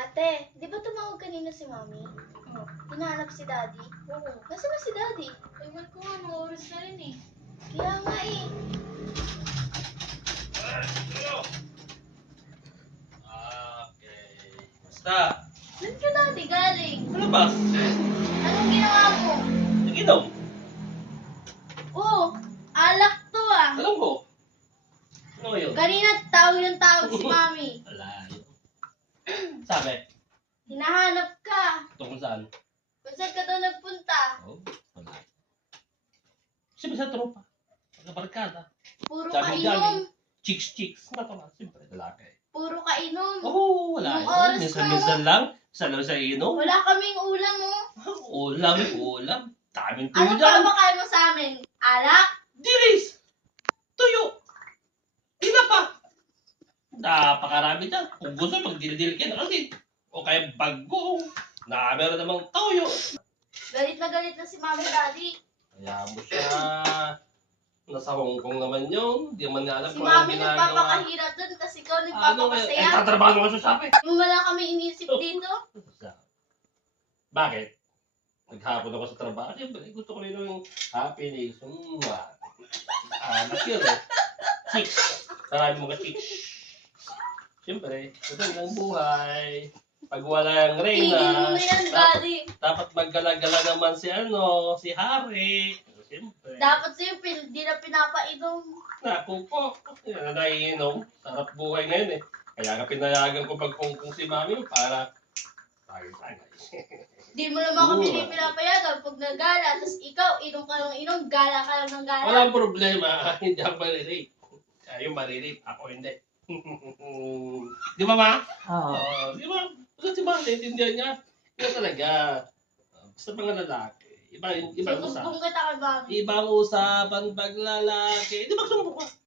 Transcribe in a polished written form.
Ate, di ba tumawag kanina si Mami? Oh. Hinahanap si Daddy? Oo. Nasaan na si Daddy? Ewan ko nga, mga oras na rin eh. Kaya nga eh. Okay. Basta. Saan ka Daddy galing? Ano ba? Anong ginawa mo? Naginom. Oo, alak to ah. Alam ko. Ano yun? Kanina yung tawag si Mami. Wala yun. Sabi, Hinahanap ka. tungkol saan? Kung saan ka daw nagpunta? Oh, wala. Siyempre sa tropa. Pagkabarkada. Puro Jogging, ka inom. jogging. Chicks. Ano pa ba? Siyempre, lalaki. Puro ka inom. Oo, wala Nung yun. oras Minsan-minsan lang. Isa lang sa inom. Wala kaming ulam mo. Ulam. Daming tuyo Ano dyan. pa ba kayo mo sa amin? Alak? Dilis! Tuyo! Tinapa! Napakarami dyan. Kung gusto, magdildil ka na kasi. O kaya bagong. Meron namang tuyo. Galit na si Mami Daddy. Kaya mo siya. Nasa Hong Kong naman yun. Di man nga alam Si kung anong Mami ginagawa. nagpapakahirap dun kasi ikaw Ano nga? nagpapakasaya. Tatrabaho naman siya sabi. Yung wala kami inisip dito. Bakit? Naghapon ako sa trabaho. Siyempre, gusto ko rin yung happiness. Anak yun eh. Chicks. Marami mga chicks. Siyempre, ito ang buhay. Pag wala yung Tigil mo Reyna, na yan, Daddy. dapat maggala-gala naman si Harry. Siyempre. Dapat sa'yo, di na pinapainom. Naku po. Yan na naiinom. Sarap buhay ngayon eh. Kaya nga pinayagan ko pagkungkung si Mami para tayo. Di mo naman kami Oo. pinapayagan pag nagala. Tapos ikaw, inom ka ng inom, gala ka lang ng gala. Walang problema. Hindi ako malilate. Kayo malilate. Ako hindi. Di ba, Ma? Oo. Di ba? Basta si Ma, naiintindihan niya. Yan talaga. Basta mga lalaki. Ibang usapan. Susumbong kita kay Mami. Ibang usapan pag lalaki. Di ba sumbong ka?